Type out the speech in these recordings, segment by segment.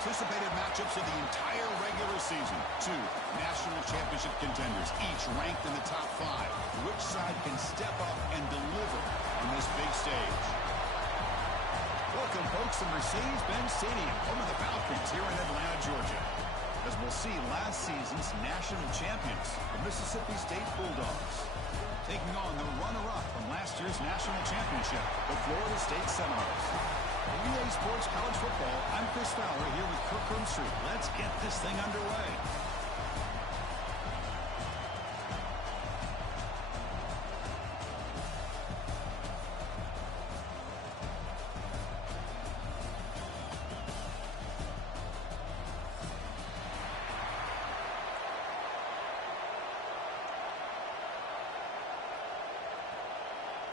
anticipated matchups of the entire regular season. Two national championship contenders, each ranked in the top 5. Which side can step up and deliver on this big stage? Welcome, folks, to Mercedes-Benz Stadium, home of the Falcons here in Atlanta, Georgia. As we'll see last season's national champions, the Mississippi State Bulldogs, taking on the runner-up from last year's national championship, the Florida State Seminoles. EA Sports College Football, I'm Chris Fowler here with Kirk Herbstreit. Let's get this thing underway.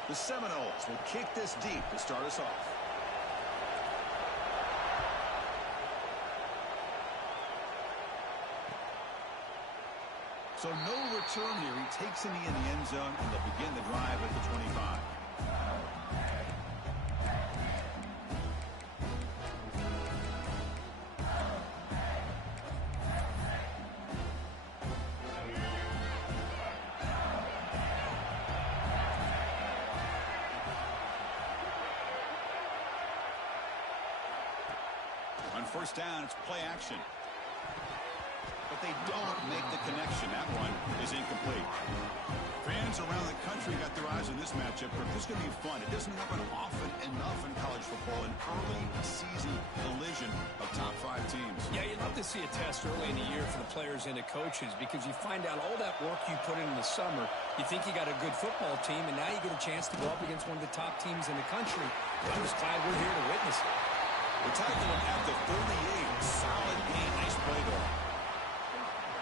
The Seminoles will kick this deep to start us off. So no return here. He takes it in the end zone, and they'll begin the drive at the 25. On first down, it's play action. But they don't make the connection. That one is incomplete. Fans around the country got their eyes on this matchup. This is going to be fun. It doesn't happen often enough in college football, an early season collision of top 5 teams. Yeah, you'd love to see a test early in the year for the players and the coaches because you find out all that work you put in the summer. You think you got a good football team, and now you get a chance to go up against one of the top teams in the country. I'm just glad we're here to witness it. We're tackling at the 38. Solid game. Nice play there.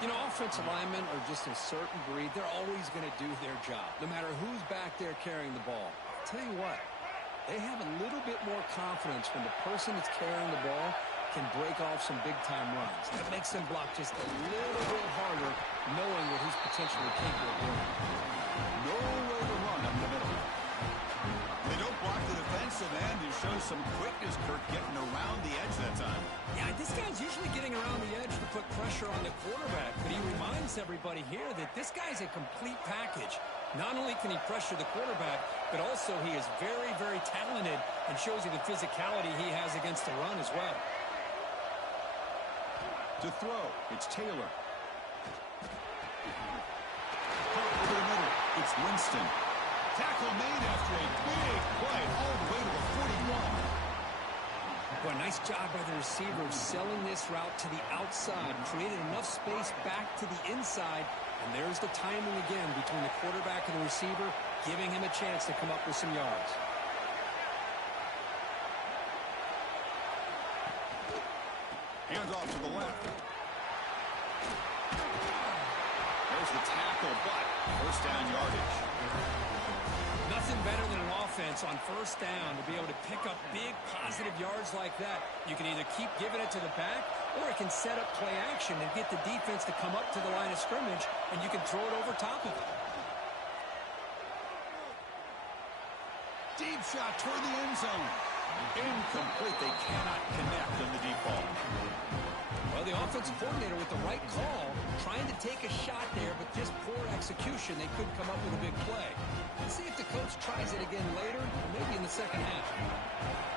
You know, offensive linemen are just a certain breed. They're always going to do their job, no matter who's back there carrying the ball. I'll tell you what, they have a little bit more confidence when the person that's carrying the ball can break off some big-time runs. That makes them block just a little bit harder, knowing what he's potentially capable of doing. No way to run up the middle. They don't block the defensive end and show some quickness, Kirk, getting around the edge that time. Yeah, this guy's usually getting around the edge to put pressure on the quarterback, but he reminds everybody here that this guy's a complete package. Not only can he pressure the quarterback, but also he is very, very talented and shows you the physicality he has against the run as well. To throw, it's Taylor. Over the middle, it's Winston. Tackle made after a big play all the way to the 41. Boy, nice job by the receiver selling this route to the outside. Created enough space back to the inside. And there's the timing again between the quarterback and the receiver, giving him a chance to come up with some yards. Hands off to the left. There's the tackle, but first down yardage. Nothing better than an offense on first down to be able to pick up big positive yards like that. You can either keep giving it to the back, or it can set up play action and get the defense to come up to the line of scrimmage, and you can throw it over top of it. Deep shot toward the end zone. Incomplete. They cannot connect on the deep ball. Well, the offensive coordinator with the right call, trying to take a shot there, but just poor execution. They could come up with a big play. Let's see if the coach tries it again later, or maybe in the second half.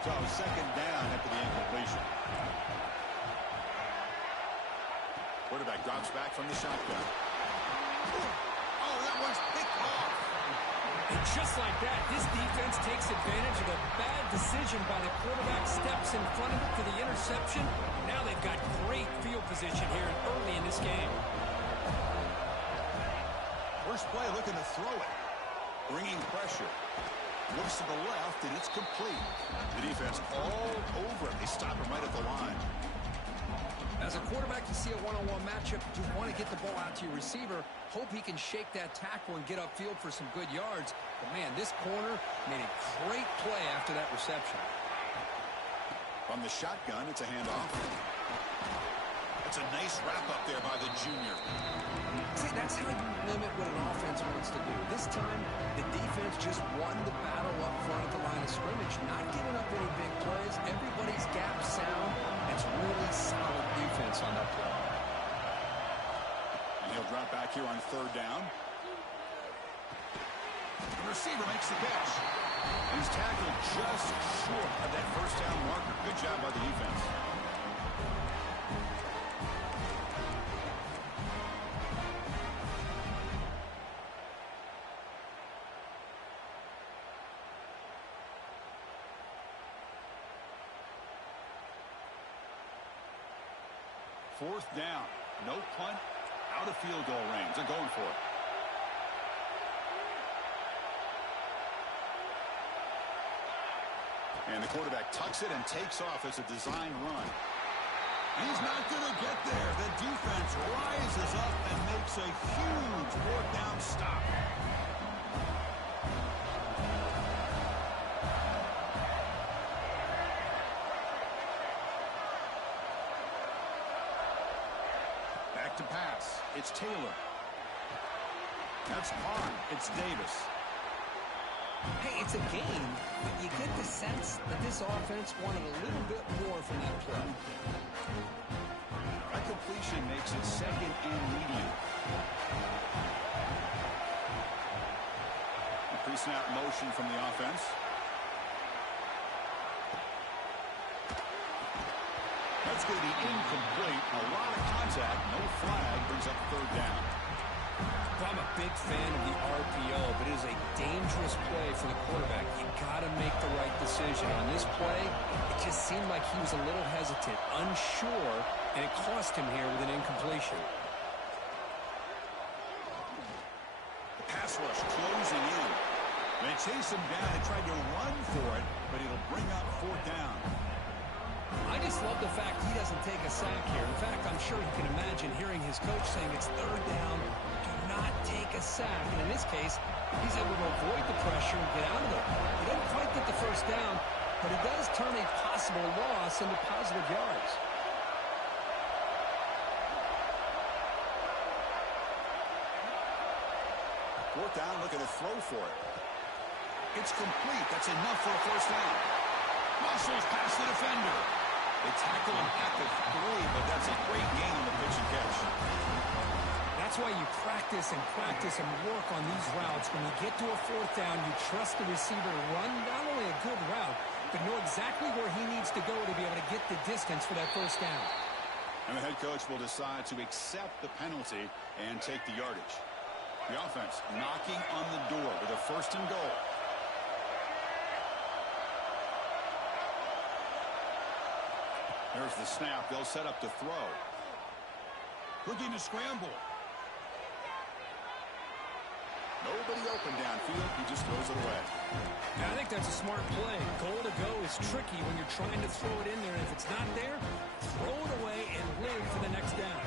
So second down after the incompletion. Quarterback drops back from the shotgun. Oh, that one's picked off. And just like that, this defense takes advantage of a bad decision by the quarterback, steps in front of it for the interception. Now they've got great field position here early in this game. First play looking to throw it. Bringing pressure. Looks to the left, and it's complete. The defense all over it. They stop him right at the line. As a quarterback, you see a one-on-one matchup. You want to get the ball out to your receiver. Hope he can shake that tackle and get upfield for some good yards. But, man, this corner made a great play after that reception. From the shotgun, it's a handoff. It's a nice wrap-up there by the junior. See, that's how you limit what an offense wants to do. This time, the defense just won the battle up front at the line of scrimmage, not giving up any big plays. Everybody's gap sound. It's really solid 4th down. No punt. Out of field goal range. They're going for it. And the quarterback tucks it and takes off as a design run. He's not going to get there. The defense rises up and makes a huge 4th down stop. Back to pass. It's Taylor. That's Hahn. It's Davis. Hey, it's a game, but you get the sense that this offense wanted a little bit more from that play. That completion makes it 2nd and medium. Pre-snap motion from the offense. That's going to be incomplete. A lot of contact. No flag. Brings up 3rd down. Well, I'm a big fan of the RPO, but it is a dangerous play for the quarterback. You got to make the right decision. On this play, it just seemed like he was a little hesitant, unsure, and it cost him here with an incompletion. The pass rush closing in. They chase him down and tried to run for it, but it'll bring up 4th down. I just love the fact he doesn't take a sack here. In fact, I'm sure he can imagine hearing his coach saying it's 3rd down, do not take a sack. And in this case, he's able to avoid the pressure and get out of there. He doesn't quite get the 1st down, but he does turn a possible loss into positive yards. Fourth down, looking to throw for it. It's complete. That's enough for a 1st down. Muscles past the defender. They tackle him at the 3, but that's a great gain on the pitch and catch. That's why you practice and work on these routes. When you get to a 4th down, you trust the receiver to run not only a good route, but know exactly where he needs to go to be able to get the distance for that 1st down. And the head coach will decide to accept the penalty and take the yardage. The offense knocking on the door with a 1st and goal. There's the snap. They'll set up to throw. Looking to scramble. Nobody open downfield. He just throws it away. Yeah, I think that's a smart play. Goal to go is tricky when you're trying to throw it in there. And if it's not there, throw it away and live for the next down.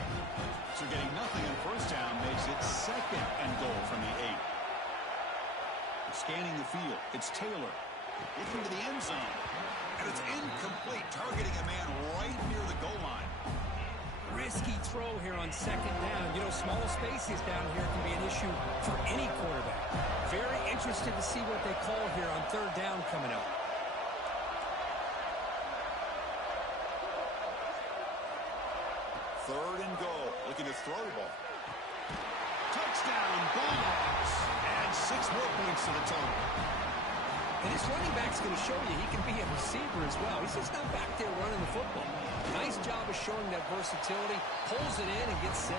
So getting nothing on 1st down makes it 2nd and goal from the 8. Scanning the field. It's Taylor. Looking to the end zone. And it's incomplete, targeting a man right near the goal line. Risky throw here on 2nd down. You know, small spaces down here can be an issue for any quarterback. Very interested to see what they call here on 3rd down coming up. Third and goal. Looking to throw the ball. Touchdown, Bulldogs. And 6 more points to the total. And this running back's going to show you he can be a receiver as well. He's just not back there running the football. Nice job of showing that versatility. Pulls it in and gets 6.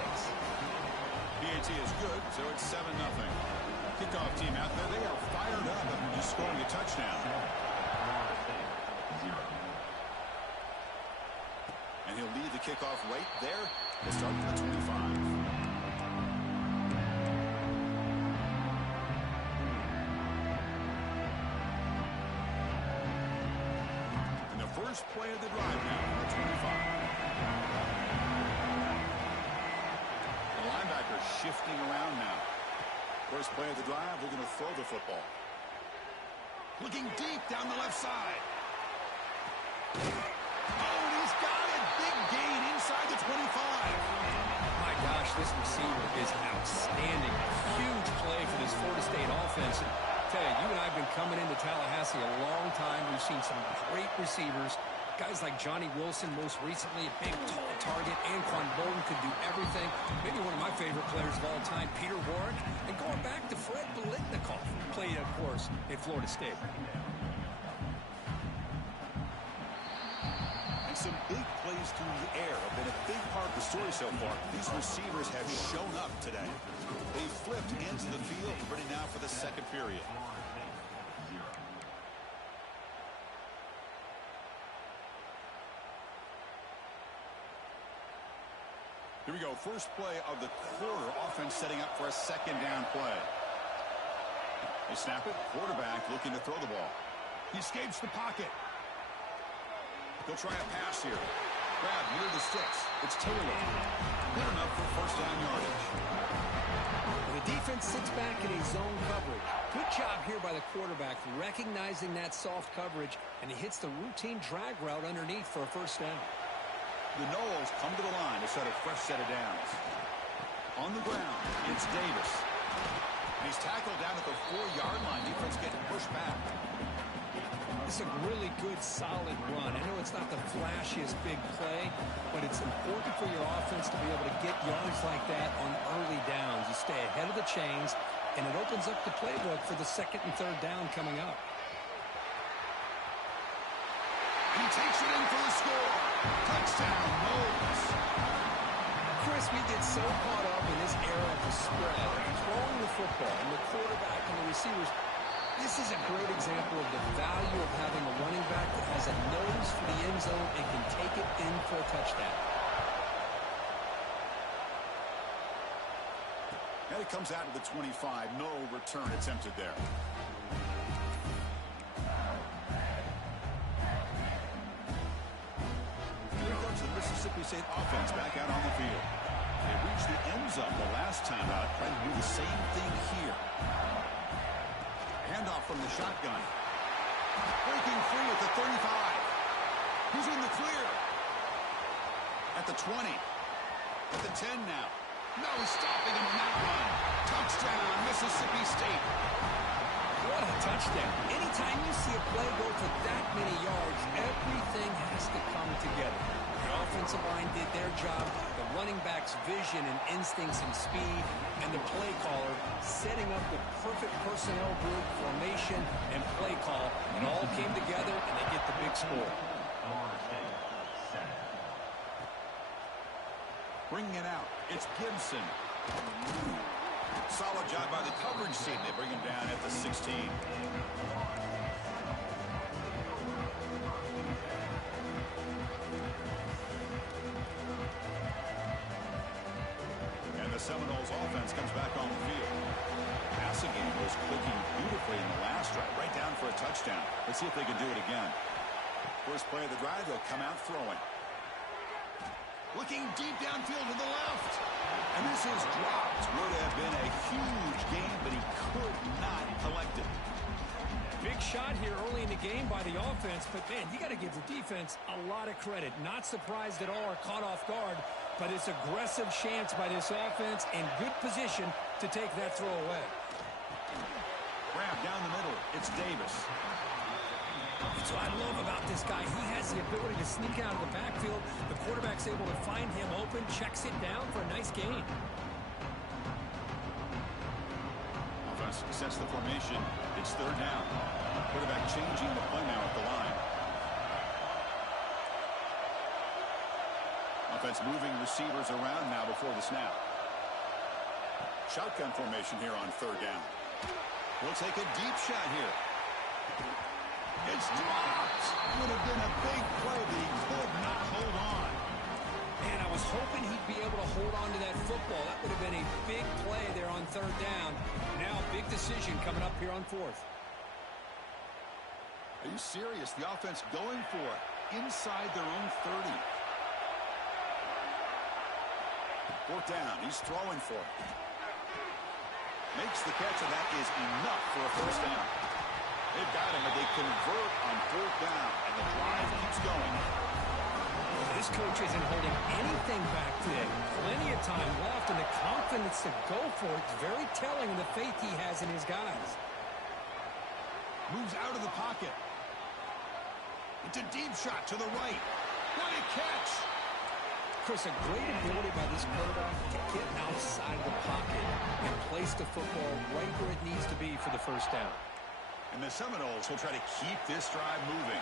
PAT is good, so it's 7-0. Kickoff team out there, they are fired up after just scoring a touchdown. And he'll lead the kickoff right there. We'll start at the 25. First play of the drive now, number 25. The linebacker shifting around now. First play of the drive, we're going to throw the football. Looking deep down the left side. Oh, and he's got it. Big gain inside the 25. My gosh, this receiver is outstanding. Huge play for this Florida State offense. You and I have been coming into Tallahassee a long time. We've seen some great receivers. Guys like Johnny Wilson, most recently, a big, tall target. Anquan Bolden could do everything. Maybe one of my favorite players of all time, Peter Warrick. And going back to Fred Biletnikoff, played, of course, at Florida State. And some big plays through the air have been a big part of the story so far. These receivers have shown up today. They flipped into the field, ready now for the 2nd period. Here we go. First play of the quarter. Offense setting up for a second down play. They snap it. Quarterback looking to throw the ball. He escapes the pocket. They'll try a pass here. Grab near the sticks. It's Taylor. Good enough for first down yardage. The defense sits back in a zone coverage. Good job here by the quarterback recognizing that soft coverage, and he hits the routine drag route underneath for a first down. The Knowles come to the line to set a fresh set of downs. On the ground, it's Davis. And he's tackled down at the 4-yard line. Defense getting pushed back. It's a really good, solid run. I know it's not the flashiest big play, but it's important for your offense to be able to get yards like that on early downs. You stay ahead of the chains, and it opens up the playbook for the second and third down coming up. He takes it in for the score. Touchdown, Knowles. Chris, we get so caught up in this era of the spread, throwing the football, and the quarterback and the receivers. This is a great example of the value of having a running back that has a nose for the end zone and can take it in for a touchdown. And it comes out to the 25. No return attempted there. Here comes the Mississippi State offense back out on the field. They reached the end zone the last time out. Trying to do the same thing here. Handoff from the shotgun. Breaking free at the 35. He's in the clear. At the 20. At the 10 now. No stopping him on that run. Touchdown, Mississippi State. What a touchdown. Anytime you see a play go for that many yards, everything has to come together. The offensive line did their job, the running back's vision and instincts and speed, and the play caller setting up the perfect personnel group, formation, and play call. It all came together, and they get the big score. Bringing it out, it's Gibson. Solid job by the coverage team. They bring him down at the 16. And the Seminoles offense comes back on the field. Passing game was clicking beautifully in the last drive, right down for a touchdown. Let's see if they can do it again. First play of the drive, they'll come out throwing. Looking deep downfield to the left. And this is dropped. Would have been a huge game, but he could not collect it. Big shot here early in the game by the offense, but, man, you got to give the defense a lot of credit. Not surprised at all or caught off guard, but it's aggressive chance by this offense and good position to take that throw away. Grab down the middle. It's Davis. That's what I love about this guy. He has the ability to sneak out of the backfield. The quarterback's able to find him open, checks it down for a nice gain. Offense sets the formation. It's third down. Quarterback changing the play now at the line. Offense moving receivers around now before the snap. Shotgun formation here on third down. We'll take a deep shot here. It's dropped. Would have been a big play, but he could not hold on. Man, I was hoping he'd be able to hold on to that football. That would have been a big play there on third down. Now, big decision coming up here on fourth. Are you serious? The offense going for it inside their own 30. Fourth down. He's throwing for it. Makes the catch, and that is enough for a first down. They've got him, but they convert on fourth down, and the drive keeps going. This coach isn't holding anything back today. Plenty of time left, and the confidence to go for it is very telling of the faith he has in his guys. Moves out of the pocket. It's a deep shot to the right. What a catch! Chris, a great ability by this quarterback to get outside of the pocket and place the football right where it needs to be for the first down. And the Seminoles will try to keep this drive moving.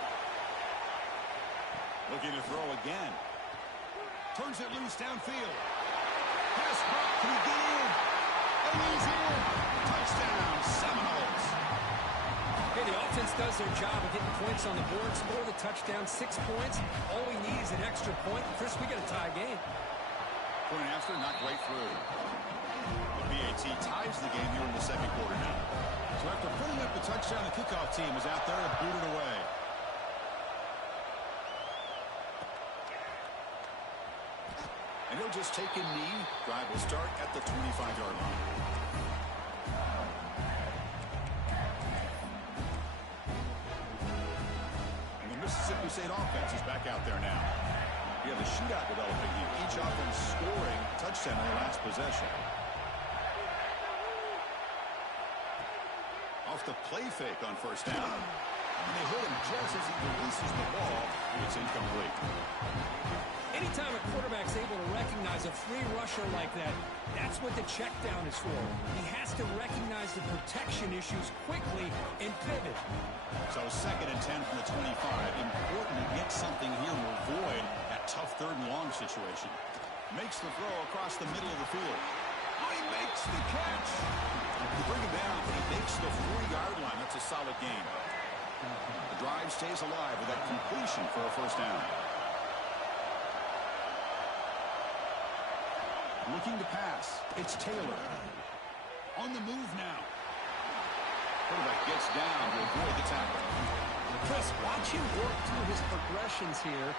Looking to throw again. Turns it loose downfield. Pass caught. Can he get in? And he's in. Touchdown, Seminoles. Okay, the offense does their job of getting points on the board. Score the touchdown, 6 points. All we need is an extra point. Chris, we got a tie game. Point after, not quite through. The PAT ties the game here in the second quarter now. So after putting up the touchdown, the kickoff team is out there to boot it away. And he'll just take a knee. Drive will start at the 25-yard line. And the Mississippi State offense is back out there now. We have a shootout developing here. Each offense scoring a touchdown in the last possession. Off the play fake on first down. And they hit him just as he releases the ball. It's incomplete. Anytime a quarterback's able to recognize a free rusher like that, that's what the check down is for. He has to recognize the protection issues quickly and pivot. So 2nd and 10 from the 25. Important to get something here to avoid that tough 3rd and long situation. Makes the throw across the middle of the field. Oh, he makes the catch. You bring him down, but he makes the 4-yard line. That's a solid gain. The drive stays alive with that completion for a first down. Looking to pass. It's Taylor. On the move now. Quarterback gets down to avoid the tackle. Chris, watch him work through his progressions here.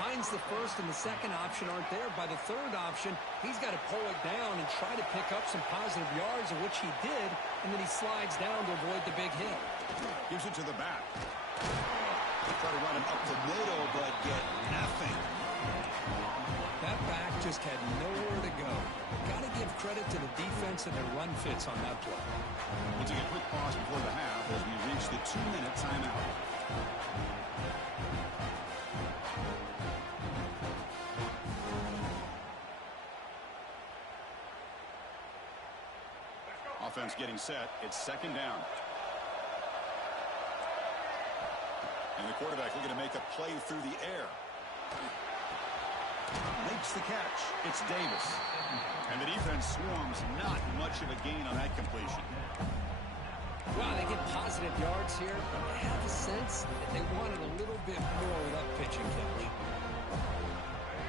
Finds the first and the second option aren't there. By the 3rd option, he's got to pull it down and try to pick up some positive yards, of which he did, and then he slides down to avoid the big hit. Gives it to the back. Try to run him up the middle, but get nothing. That back just had nowhere to go. Got to give credit to the defense and their run fits on that play. We'll take a quick pause before the half as we reach the 2-minute timeout. Offense getting set. It's 2nd down. And the quarterback looking to make a play through the air. Makes the catch. It's Davis. And the defense swarms. Not much of a gain on that completion. Wow, they get positive yards here. I have a sense that they wanted a little bit more with that pitching catch.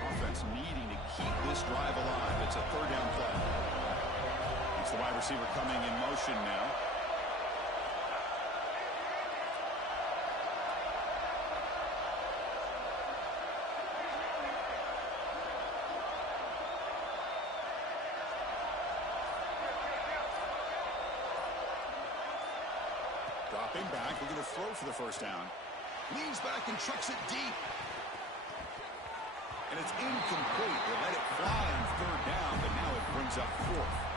Offense needing to keep this drive alive. It's a 3rd down play. It's the wide receiver coming in motion now. Dropping back, we're going to throw for the first down. Leans back and chucks it deep. And it's incomplete. They let it fly on 3rd down, but now it brings up 4th.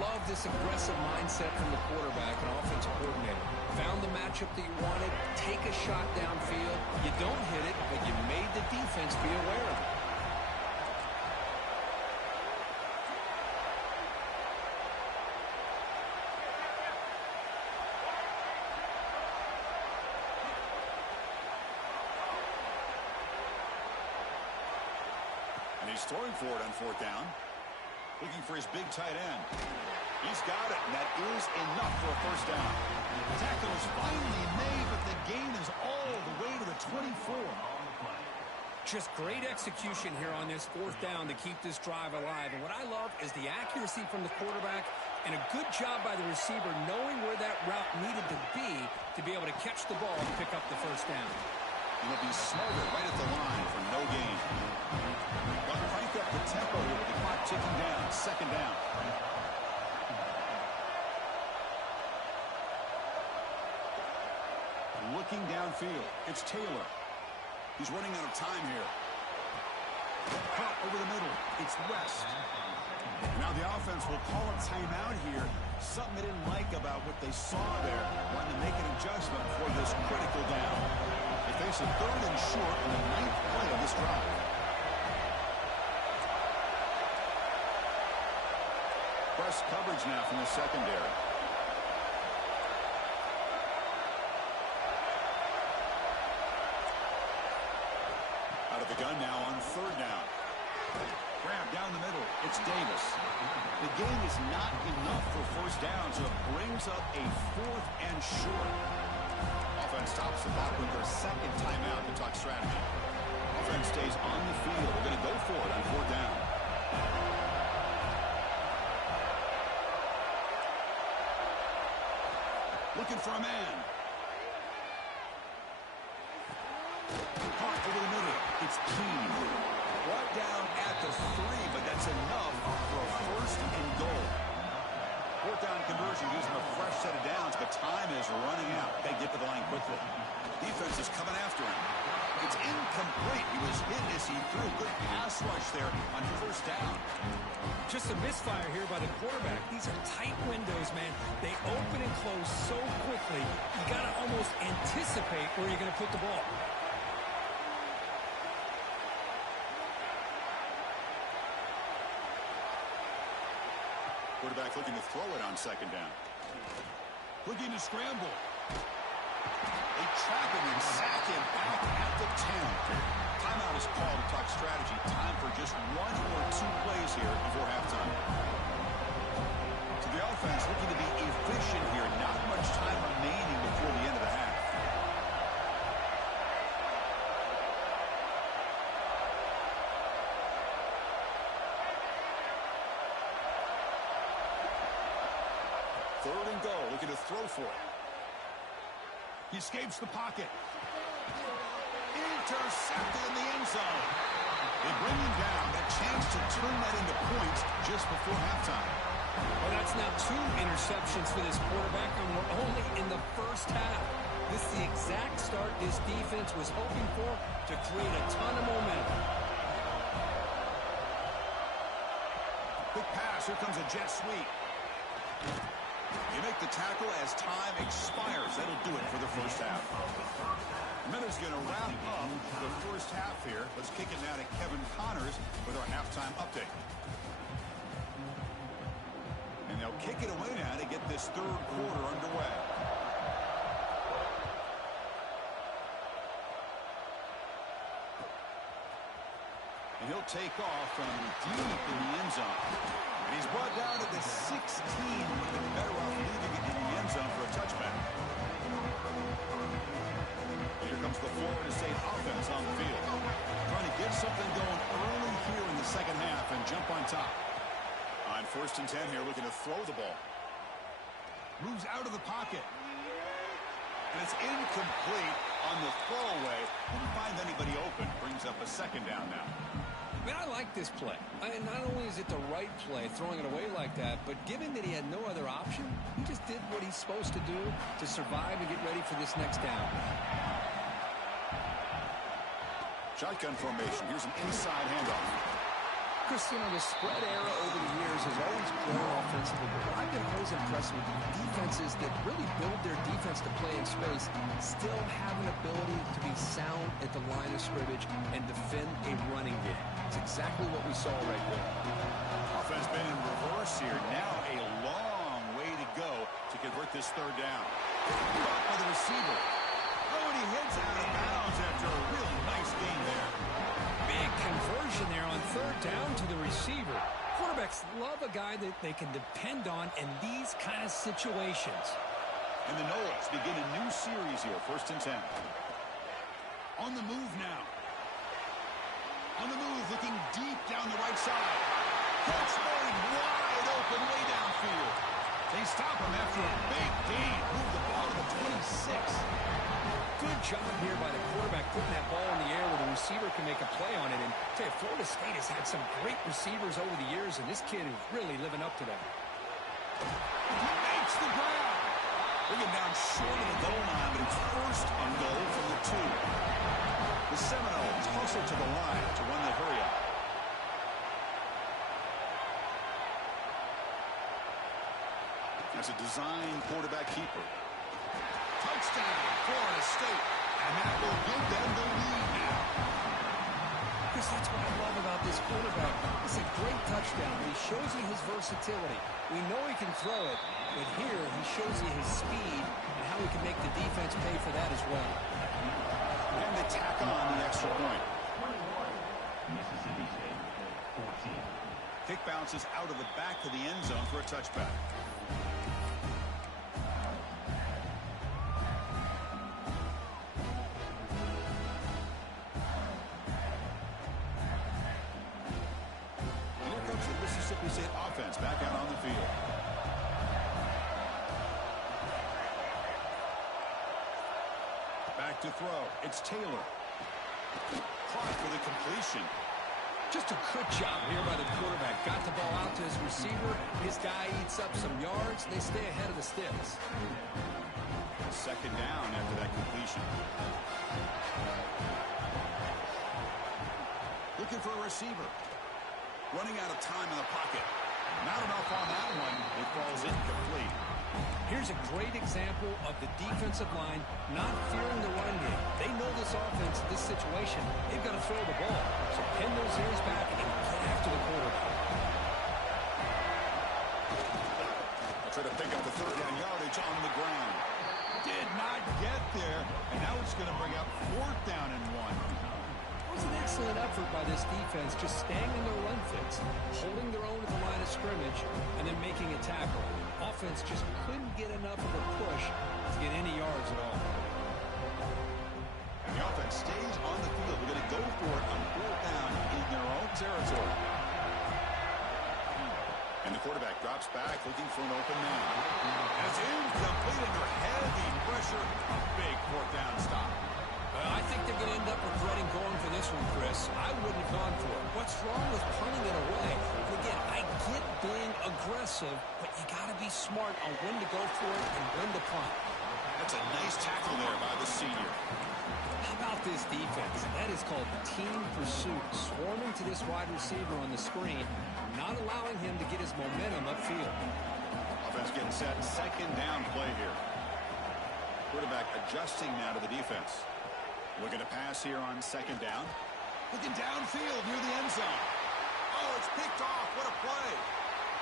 Love this aggressive mindset from the quarterback and offensive coordinator. Found the matchup that you wanted. Take a shot downfield. You don't hit it, but you made the defense be aware of it. And he's throwing for it on 4th down. Looking for his big tight end. He's got it, and that is enough for a first down. The tackle is finally made, but the gain is all the way to the 24. Just great execution here on this 4th down to keep this drive alive. And what I love is the accuracy from the quarterback and a good job by the receiver knowing where that route needed to be able to catch the ball and pick up the first down. And he'll be smarter right at the line for no gain. But crank up the tempo here with the clock ticking down. 2nd down. Looking downfield. It's Taylor. He's running out of time here. Caught over the middle. It's West. Now the offense will call a timeout here. Something they didn't like about what they saw there. Wanting to make an adjustment for this critical down. They face a 3rd and short in the 9th play of this drive. Press coverage now from the secondary. Out of the gun now on 3rd down. Grab down the middle. It's Davis. The gain is not enough for first down, so it brings up a 4th and short. Offense stops the clock with their 2nd timeout to talk strategy. Offense stays on the field. They're going to go for it on 4th down. for a man. Caught over the middle. It's Keene. Brought down at the 3, but that's enough for a first and goal. Fourth down conversion gives them a fresh set of downs, but time is running out. They get to the line quickly. Defense is coming after him. It's incomplete. He was hit as he threw a good pass rush there on first down. Just a misfire here by the quarterback. These are tight windows, man. They open and close so quickly. You got to almost anticipate where you're going to put the ball. Quarterback looking to throw it on second down. Looking to scramble. They trap him and sack him back at the 10. Timeout is called to talk strategy. Time for just 1 or 2 plays here before halftime. So the offense looking to be efficient here. Not much time remaining before the end of the half. Third and goal, looking to throw for it. He escapes the pocket. Intercepted in the end zone. They bring him down. A chance to turn that into points just before halftime. Well, that's now 2 interceptions for this quarterback, and we're only in the first half. This is the exact start this defense was hoping for to create a ton of momentum. Quick pass. Here comes a jet sweep. You make the tackle as time expires. That'll do it for the first half. Miller's going to wrap up the first half here. Let's kick it now to Kevin Connors with our halftime update. And they'll kick it away now to get this third quarter underway. And he'll take off from deep in the end zone. And he's brought down to the 16, looking better off leaving it in the end zone for a touchback. Here comes the Florida State offense on the field. Trying to get something going early here in the second half and jump on top. On first and 10 here, looking to throw the ball. Moves out of the pocket. And it's incomplete on the throwaway. Didn't find anybody open. Brings up a second down now. Man, I like this play. Not only is it the right play, throwing it away like that, but given that he had no other option, he just did what he's supposed to do to survive and get ready for this next down. Shotgun formation. Here's an inside handoff. Chris, the spread era over the years has always grown offensively, but what I've been always impressed with defenses that really build their defense to play in space still have an ability to be sound at the line of scrimmage and defend a running game. It's exactly what we saw right there. Offense been in reverse here. Now a long way to go to convert this third down. Caught by the receiver. Oh, and he heads out of bounds after a really nice game there. Big conversion there on third down to the receiver. Quarterbacks love a guy that they can depend on in these kind of situations. And the Noles begin a new series here, first and 10. On the move now. On the move, looking deep down the right side. Catch made wide open way downfield. They stop him after a big gain. Move the ball to the 26. Good job here by the quarterback putting that ball in the air where the receiver can make a play on it. And I tell you, Florida State has had some great receivers over the years, and this kid is really living up to that. He makes the grab. Bring him down short of the goal line, but it's first and goal from the 2. The Seminoles hustle to the line to run the hurry-up. That's a design quarterback keeper. Touchdown, Florida State. And that will give them the lead now. Chris, that's what I love about this quarterback. It's a great touchdown. He shows you his versatility. We know he can throw it, but here he shows you his speed and how he can make the defense pay for that as well. And they tack on the extra point. Kick bounces out of the back to the end zone for a touchback. Mississippi State offense back out on the field. Back to throw. It's Taylor. Caught for the completion. Just a good job here by the quarterback. Got the ball out to his receiver. His guy eats up some yards. They stay ahead of the sticks. Second down after that completion. Looking for a receiver. Running out of time in the pocket. Not enough on that one. It falls incomplete. Here's a great example of the defensive line not fearing the run game. They know this offense, this situation, they've got to throw the ball. So pin those ears back and get after the quarterback. I'll try to pick up the third down yardage on the ground. Did not get there, and now it's going to bring up fourth down and 1. It was an excellent effort by this defense, just staying in their run fits, holding their own at the line of scrimmage, and then making a tackle. Offense just couldn't get enough of a push to get any yards at all. And the offense stays on the field. We're going to go for it on fourth down in their own territory. And the quarterback drops back, looking for an open man. And it's incomplete under heavy pressure. A big fourth down stop. I think they're going to end up regretting going for this one, Chris. I wouldn't have gone for it. What's wrong with punting it away? And again, I get being aggressive, but you got to be smart on when to go for it and when to punt. That's a nice tackle there by the senior. How about this defense? That is called team pursuit. Swarming to this wide receiver on the screen, not allowing him to get his momentum upfield. Offense getting set. Second down play here. Quarterback adjusting now to the defense. Looking to pass here on second down. Looking downfield near the end zone. Oh, it's picked off. What a play.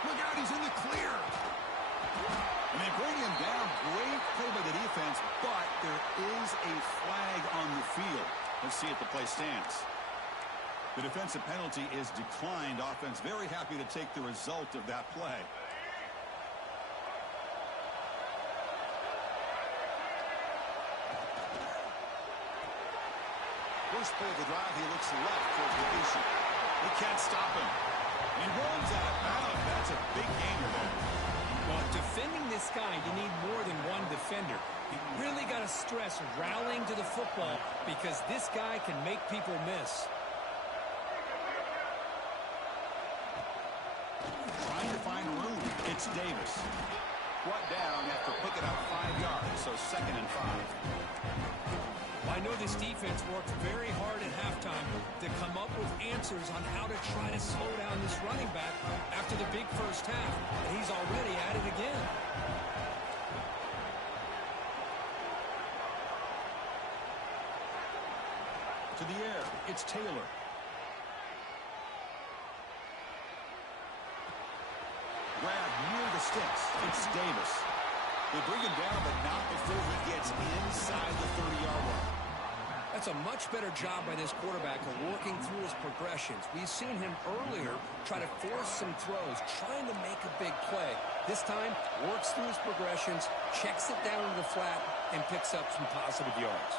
Look out, he's in the clear. And they bring him down. Great play by the defense, but there is a flag on the field. Let's see if the play stands. The defensive penalty is declined. Offense very happy to take the result of that play. First play of the drive, he looks left towards the completion. He can't stop him. He runs out of bounds. That's a big gainer there. Well, defending this guy, you need more than one defender. You really got to stress rallying to the football because this guy can make people miss. Trying to find room. It's Davis. Brought down after picking up 5 yards, so 2nd and 5. I know this defense worked very hard at halftime to come up with answers on how to try to slow down this running back after the big first half. And he's already at it again. To the air, it's Taylor. Grab near the sticks. It's Davis. They bring him down, but not before he gets inside the 30-yard line. That's a much better job by this quarterback of working through his progressions. We've seen him earlier try to force some throws, trying to make a big play. This time, works through his progressions, checks it down to the flat, and picks up some positive yards.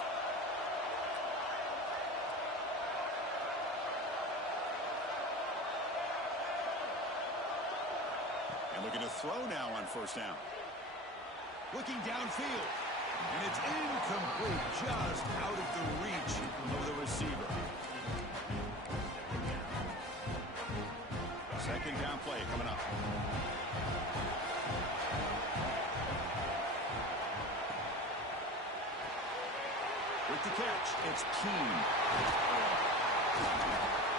And looking to throw now on first down. Looking downfield. And it's incomplete, just out of the reach of the receiver. Second down play coming up. With the catch, it's Keene.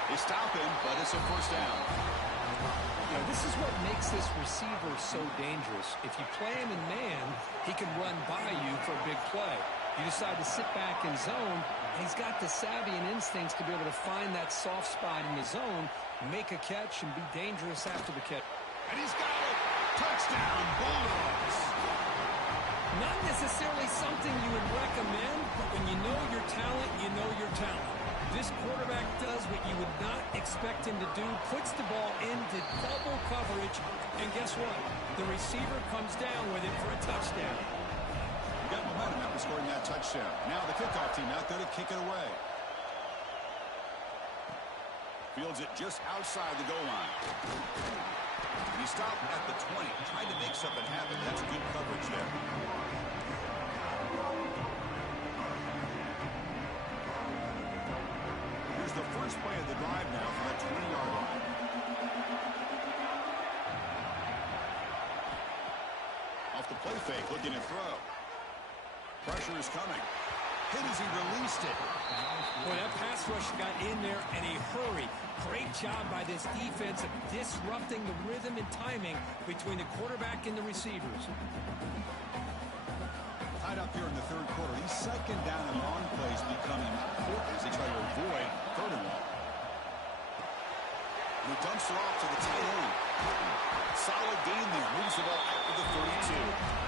They stop him, but it's a first down. You know, this is what makes this receiver so dangerous. If you play him in man, he can run by you for a big play. You decide to sit back in zone, and he's got the savvy and instincts to be able to find that soft spot in the zone, make a catch, and be dangerous after the catch. And he's got it. Touchdown, Bulldogs. Not necessarily something you would recommend, but when you know your talent, you know your talent. This quarterback does what you would not expect him to do, puts the ball into double coverage, and guess what? The receiver comes down with it for a touchdown. You got momentum after scoring that touchdown. Now the kickoff team out there to kick it away. Fields it just outside the goal line. And he stopped at the 20, trying to make something happen. That's good coverage there. first play of the drive now from that 20-yard line. Off the play fake, looking to throw. Pressure is coming. Hit as he released it. Boy, that pass rush got in there in a hurry. Great job by this defense of disrupting the rhythm and timing between the quarterback and the receivers. Tied up here in the third quarter. These second down and long plays becoming important as they try to avoid third and long. And he dumps it off to the tight end. Solid gain there. Moves the ball out to the 32.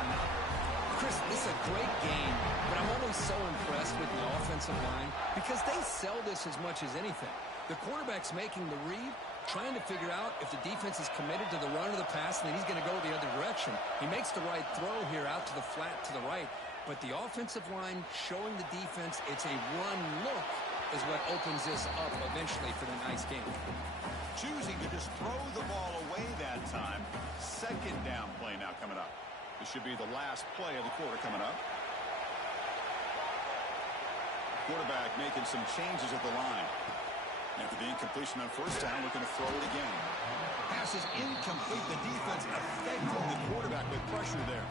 Chris, this is a great game, but I'm always so impressed with the offensive line because they sell this as much as anything. The quarterback's making the read, trying to figure out if the defense is committed to the run or the pass, and then he's going to go the other direction. He makes the right throw here out to the flat to the right, but the offensive line showing the defense it's a run look is what opens this up eventually for the nice game. Choosing to just throw the ball away that time. Second down play now coming up. This should be the last play of the quarter coming up. Quarterback making some changes at the line. After the incompletion on first down, looking to throw it again. Pass is incomplete. The defense affecting the quarterback with pressure there.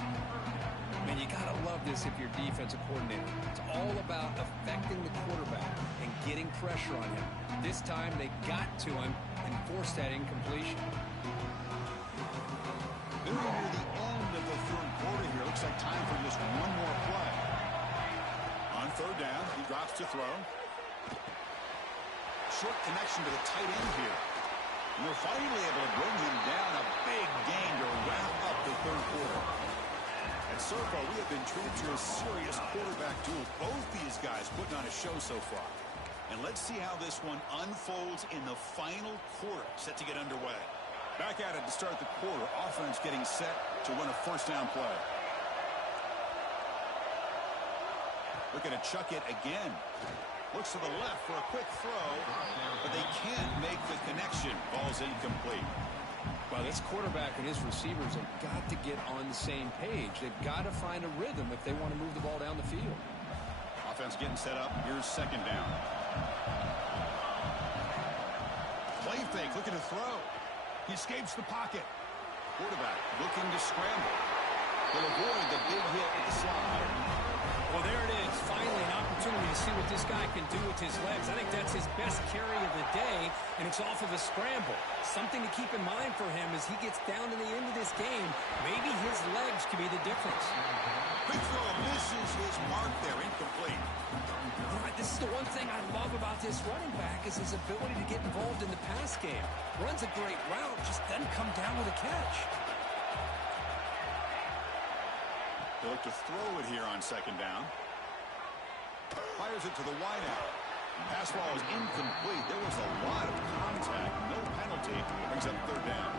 Man, you got to love this if you're defensive coordinator. It's all about affecting the quarterback and getting pressure on him. This time they got to him and forced that incompletion. Very near the end of the third quarter here. Looks like time for just one more play. On third down, he drops to throw. Short connection to the tight end here. And they're finally able to bring him down. A big gain to wrap up the third quarter. And so far, we have been treated to a serious quarterback duel. Both these guys putting on a show so far. And let's see how this one unfolds in the final quarter, set to get underway. Back at it to start the quarter. Offense getting set to win a first down play. Looking to chuck it again. Looks to the left for a quick throw, but they can't make the connection. Ball's incomplete. Well, this quarterback and his receivers have got to get on the same page. They've got to find a rhythm if they want to move the ball down the field. Offense getting set up. Here's second down. Play fake, looking to throw. He escapes the pocket. Quarterback looking to scramble. He'll avoid the big hit at the slide. Well, there it is. Finally, an opportunity to see what this guy can do with his legs. I think that's his best carry of the day, and it's off of a scramble. Something to keep in mind for him as he gets down to the end of this game. Maybe his legs could be the difference. Big throw misses his mark there. Incomplete. All right, this is the one thing I love about this running back is his ability to get involved in the pass game. Runs a great route, just doesn't come down with a catch. They look to throw it here on second down. Fires it to the wideout. Pass ball is incomplete. There was a lot of contact. No penalty. Brings up third down.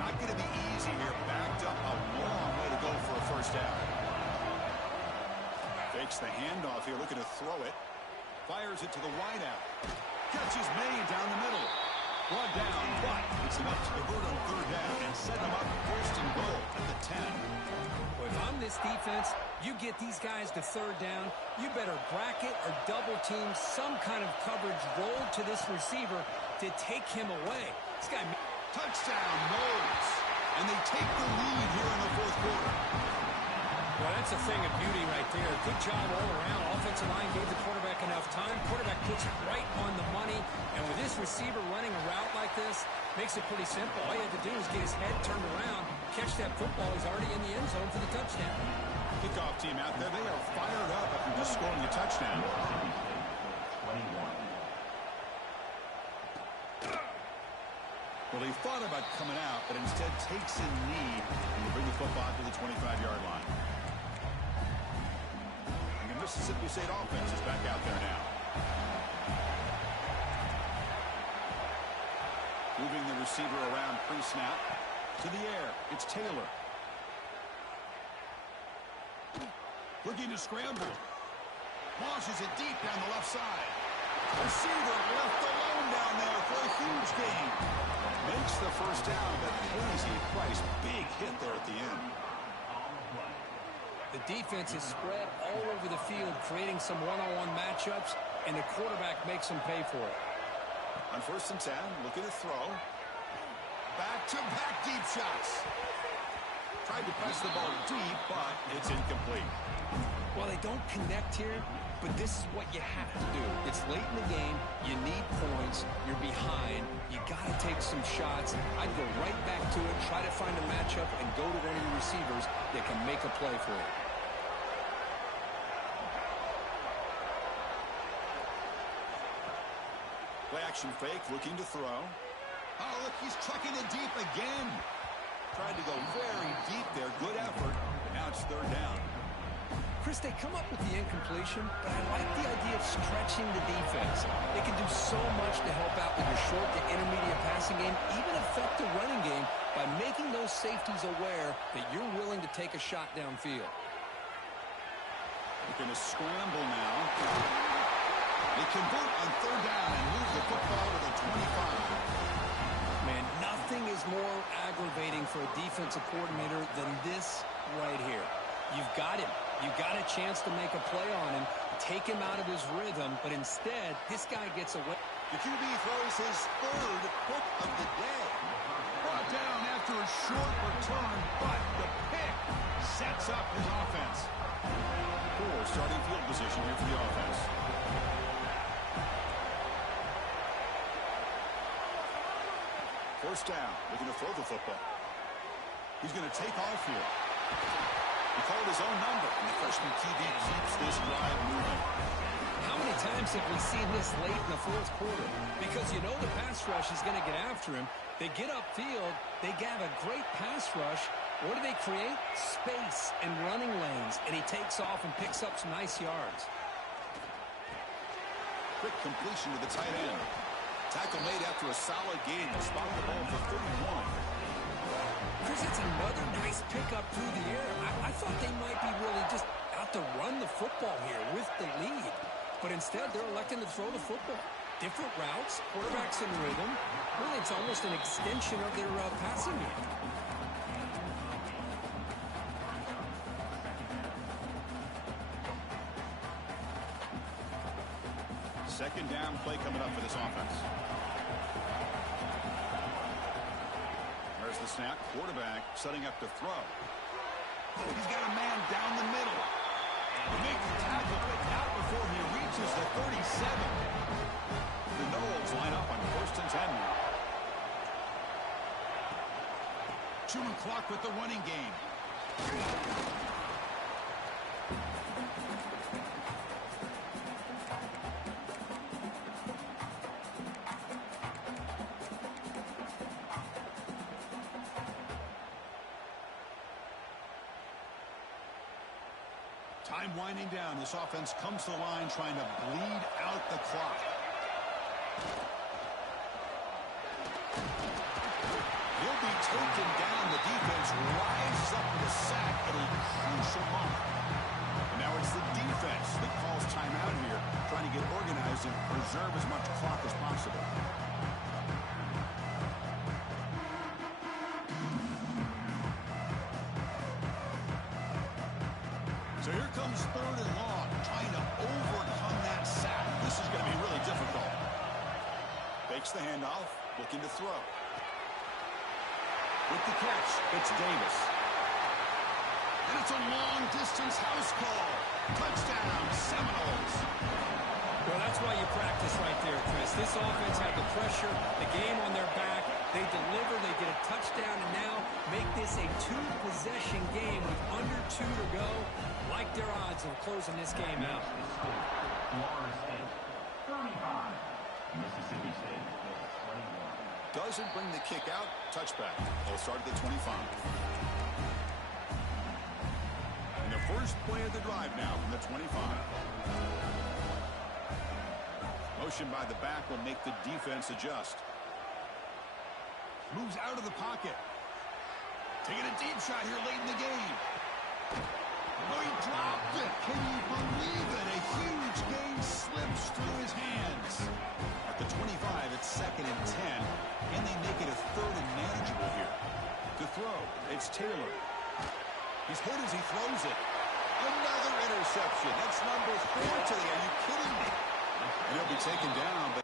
Not going to be easy here. Backed up a long way to go for a first down. Fakes the handoff here. Looking to throw it. Fires it to the wideout. Catch is made down the middle. Brought down, but it's enough to convert on third down and set them up first and goal at the 10. Well, if I'm this defense, you get these guys to third down, you better bracket or double team some kind of coverage roll to this receiver to take him away. This guy... Touchdown, Knowles. And they take the lead here in the fourth quarter. Well, that's a thing of beauty right there. Good job all around. Offensive line gave the quarterback enough time. Quarterback puts it right on the money. And with this receiver running a route like this, makes it pretty simple. All you have to do is get his head turned around, catch that football. He's already in the end zone for the touchdown. Kickoff team out there. They are fired up after just scoring a touchdown. 21. Well, he thought about coming out, but instead takes a knee and will bring the football to the 25-yard line. And the Mississippi State offense is back out there now. Moving the receiver around pre-snap. To the air. It's Taylor. Looking to scramble. Launches it deep down the left side. Receiver left alone down there for a huge gain. Makes the first down, but crazy Price. Big hit there at the end. The defense is spread all over the field, creating some one-on-one matchups, and the quarterback makes them pay for it. On 1st and 10, looking to throw. Back-to-back deep shots. Tried to press the ball deep, but it's incomplete. Well, they don't connect here, but this is what you have to do. It's late in the game. You need points. You're behind. You got to take some shots. I'd go right back to it, try to find a matchup, and go to one of your receivers that can make a play for you. Play action fake, looking to throw. Oh, look, he's trucking it deep again. Tried to go very deep there. Good effort. But now it's 3rd down. Chris, they come up with the incompletion, but I like the idea of stretching the defense. They can do so much to help out with your short to intermediate passing game, even affect the running game by making those safeties aware that you're willing to take a shot downfield. They're going to scramble now. They convert on 3rd down and move the football to the 25. Man, nothing is more aggravating for a defensive coordinator than this right here. You've got him. You've got a chance to make a play on him, take him out of his rhythm, but instead, this guy gets away. The QB throws his 3rd pick of the day. Brought down after a short return, but the pick sets up his offense. Poor starting field position here for the offense. First down, looking to throw the football. He's going to take off here. He called his own number, and the freshman QB keeps this drive moving. How many times have we seen this late in the 4th quarter? Because you know the pass rush is going to get after him. They get upfield. They have a great pass rush. What do they create? Space and running lanes, and he takes off and picks up some nice yards. Quick completion to the tight end. Tackle made after a solid gain. Spotted the ball for 31. Chris, it's another nice pickup through the air. I thought they might be really just out to run the football here with the lead. But instead, they're electing to throw the football. Different routes, quarterbacks in rhythm. Really, it's almost an extension of their passing game. Second down play coming up for this offense. There's the snap. Quarterback setting up to throw. He's got a man down the middle. He makes the tackle, but not before he reaches the 37. The Knowles line up on 1st and 10 now. Chewing clock with the running game. Time winding down. This offense comes to the line trying to bleed out the clock. He'll be taken down. The defense rises up with a sack at a crucial moment. And now it's the defense that calls timeout here, trying to get organized and preserve as much clock as possible. So here comes 3rd and long, trying to overcome that sack. This is going to be really difficult. Fakes the handoff, looking to throw. With the catch, it's Davis. And it's a long-distance house call. Touchdown, Seminoles. Well, that's why you practice right there, Chris. This offense had the pressure, the game on their back. They deliver, they get a touchdown, and now make this a 2-possession game with under 2 to go. Like their odds of closing this game out. Doesn't bring the kick out. Touchback. They'll start at the 25. And the first play of the drive now from the 25. Motion by the back will make the defense adjust. Moves out of the pocket. Taking a deep shot here late in the game. Oh, he dropped it. Can you believe it? A huge gain slips through his hands. At the 25, it's 2nd and 10. And they make it a 3rd and manageable here. To throw, it's Taylor. He's hit as he throws it. Another interception. That's number 4 today. Are you kidding me? And he'll be taken down, but